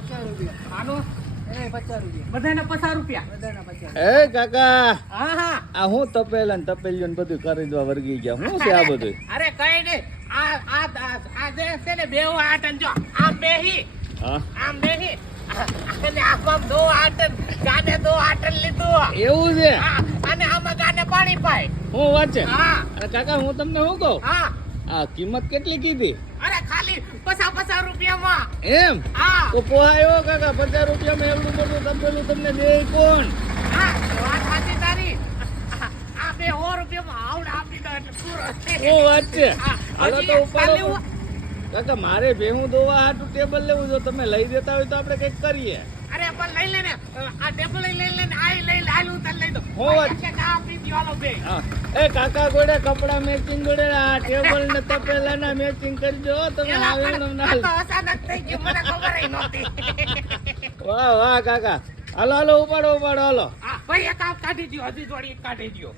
50 રૂપિયા. આનો એ 50 રૂપિયા. બધાને 50 રૂપિયા. બધાના 50. એ કાકા હા હા આ હું તપેલા ને તપેલીઓ ને બધું ખરીદવા વર્ગી ગયા શું છે આ બધું? અરે કઈ નહીં આ જે છે ને બે આટન જો આમ બેહી હા આમ બેહી અને આમ દો આટન ગાને દો આટન લીધું એવું છે? હા અને આમાં ગાને પાણી પાય હું વાત છે? હા અરે કાકા હું તમને શું કહું, હા આ કિંમત કેટલી કીધી? અરે ખાલી 50 રૂપિયામાં એમ હા તો પોહાયો કાકા, 50 રૂપિયામાં એવડું બધું તપેલું તમને દે કોણ? હા વાત સાચી તારી આ બે 100 રૂપિયામાં આવડ આપી દો એટલે પૂરો શું વાત છે? હા, હાલો હજી તો ઉપાડો. ખાલી કાકા મારે ભેહું દોવા હાટું ટેબલ લેવું, જો તમે લઈ દેતા હોય તો આપણે કંઈક કરીએ. અરે પણ લઈ લે ને આ ટેબલ લઈ લે ને આ લઈ લે આલું તને લઈ દો હું વાત? કે આ આપી દો હાલો બે હા એ કાકા ગોડે કપડા મેચિંગ ગોડે આ ટેબલ ને તપેલા ના મેચિંગ કરજો હો તમે. એલા આવે પણ ના આ તો અચાનક થઈ ગયું મને ખબર ય નહોતી વાહ વાહ કાકા, હાલો હાલો ઉપાડો ઉપાડો હાલો. હા ભાઈ એક આપ કાઢી દ્યો હજી જોડી એક કાઢી દ્યો